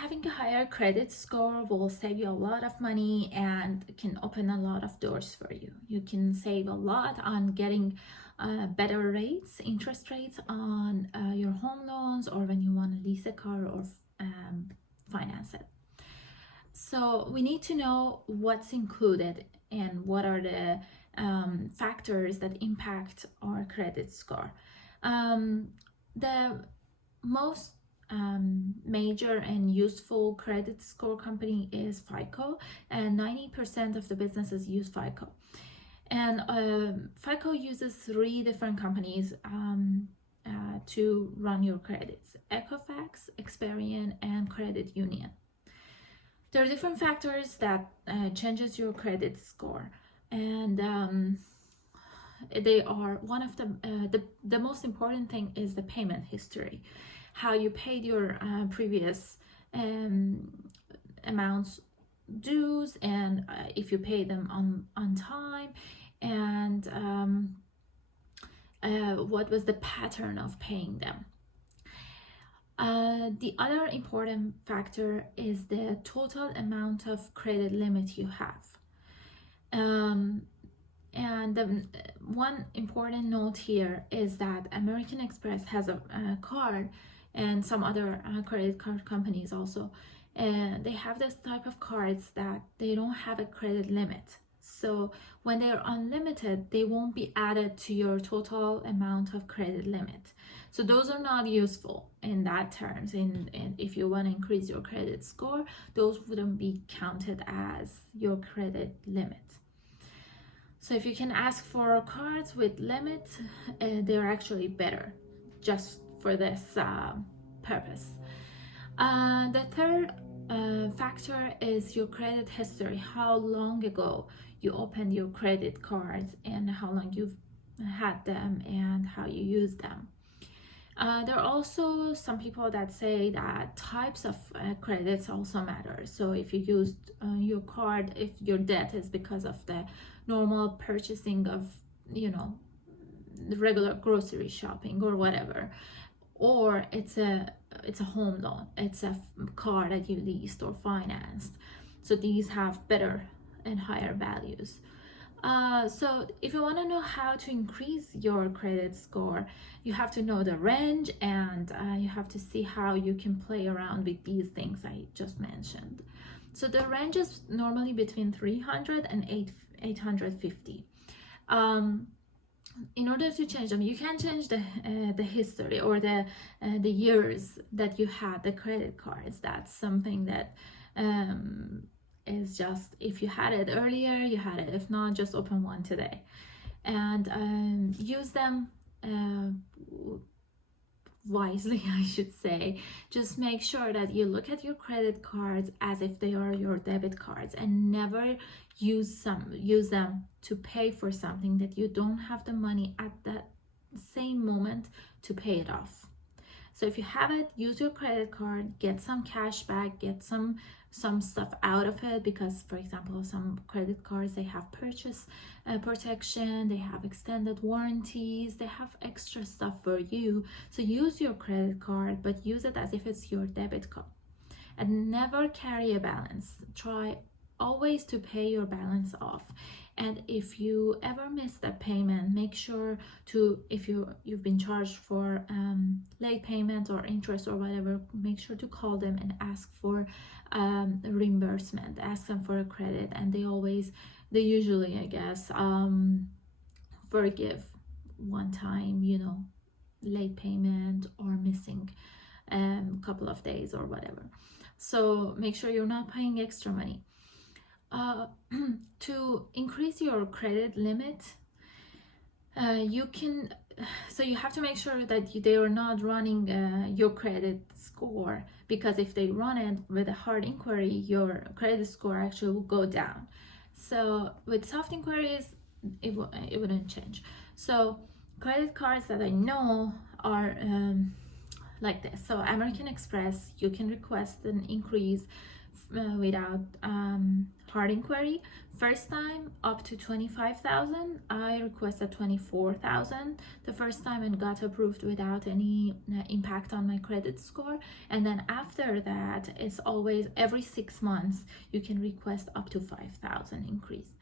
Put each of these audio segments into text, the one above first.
Having a higher credit score will save you a lot of money and can open a lot of doors for you. You can save a lot on getting better rates, interest rates on your home loans, or when you want to lease a car or finance it. So we need to know what's included and what are the factors that impact our credit score. The most major and useful credit score company is FICO, and 90% of the businesses use FICO. And FICO uses three different companies to run your credits: Equifax, Experian, and Credit Union. There are different factors that changes your credit score, and they are one of the most important thing is the payment history, how you paid your previous amounts dues, and if you pay them on time, and what was the pattern of paying them. The other important factor is the total amount of credit limit you have. And the one important note here is that American Express has a card, and some other credit card companies also, and they have this type of cards that they don't have a credit limit. So when they're unlimited, they won't be added to your total amount of credit limit. So those are not useful in that terms. And if you want to increase your credit score, those wouldn't be counted as your credit limit. So if you can ask for cards with limit, they're actually better just for this purpose. The third factor is your credit history, how long ago you opened your credit cards and how long you've had them and how you use them. There are also some people that say that types of credits also matter. So if you used your card, if your debt is because of the normal purchasing of, the regular grocery shopping or whatever, or it's a home loan, it's a car that you leased or financed. So these have better and higher values. So if you want to know how to increase your credit score, you have to know the range, and you have to see how you can play around with these things I just mentioned. So the range is normally between 300 and 850. In order to change them, you can change the history or the years that you had the credit cards. That's something that is just, if you had it earlier, you had it. If not, just open one today and use them wisely, I should say. Just make sure that you look at your credit cards as if they are your debit cards, and never use them to pay for something that you don't have the money at that same moment to pay it off. So if you have it, use your credit card, get some cash back, get some stuff out of it, because for example, some credit cards, they have purchase protection, they have extended warranties, they have extra stuff for you. So use your credit card, but use it as if it's your debit card, and never carry a balance. Try always to pay your balance off. And if you ever miss that payment, make sure to, if you've been charged for late payment or interest or whatever, make sure to call them and ask for reimbursement, ask them for a credit, and they usually, I guess, forgive one time, late payment or missing a couple of days or whatever. So make sure you're not paying extra money. To increase your credit limit, you have to make sure that they are not running your credit score, because if they run it with a hard inquiry, your credit score actually will go down. So with soft inquiries, it wouldn't change. So credit cards that I know are like this. So American Express, you can request an increase without hard inquiry. First time up to 25,000. I requested 24,000 the first time and got approved without any impact on my credit score. And then after that, it's always every 6 months you can request up to 5,000 increase.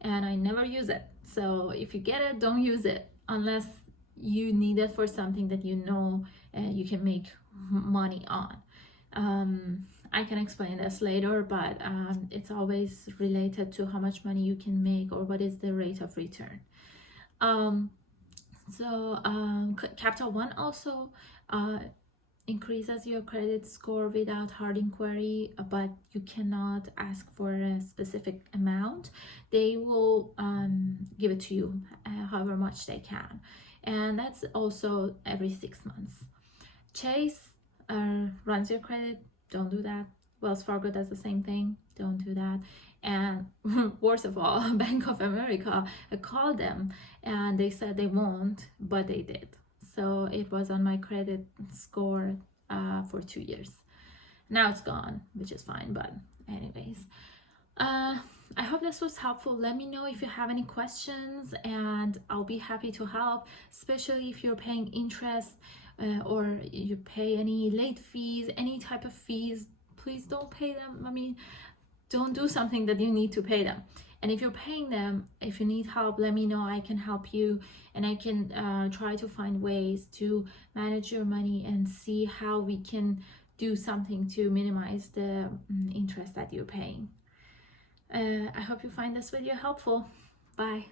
And I never use it. So if you get it, don't use it unless you need it for something that you know you can make money on. I can explain this later, but it's always related to how much money you can make or what is the rate of return. Capital One also increases your credit score without hard inquiry, but you cannot ask for a specific amount. They will give it to you however much they can, and that's also every 6 months. Chase runs your credit. Don't do that. Wells Fargo does the same thing. Don't do that. And worst of all, Bank of America, I called them and they said they won't, but they did. So it was on my credit score for 2 years. Now it's gone, which is fine, but anyways. I hope this was helpful. Let me know if you have any questions and I'll be happy to help, especially if you're paying interest or you pay any late fees, any type of fees. Please don't pay them. I mean, don't do something that you need to pay them. And if you're paying them, if you need help, let me know. I can help you, and I can try to find ways to manage your money and see how we can do something to minimize the interest that you're paying. I hope you find this video helpful. Bye.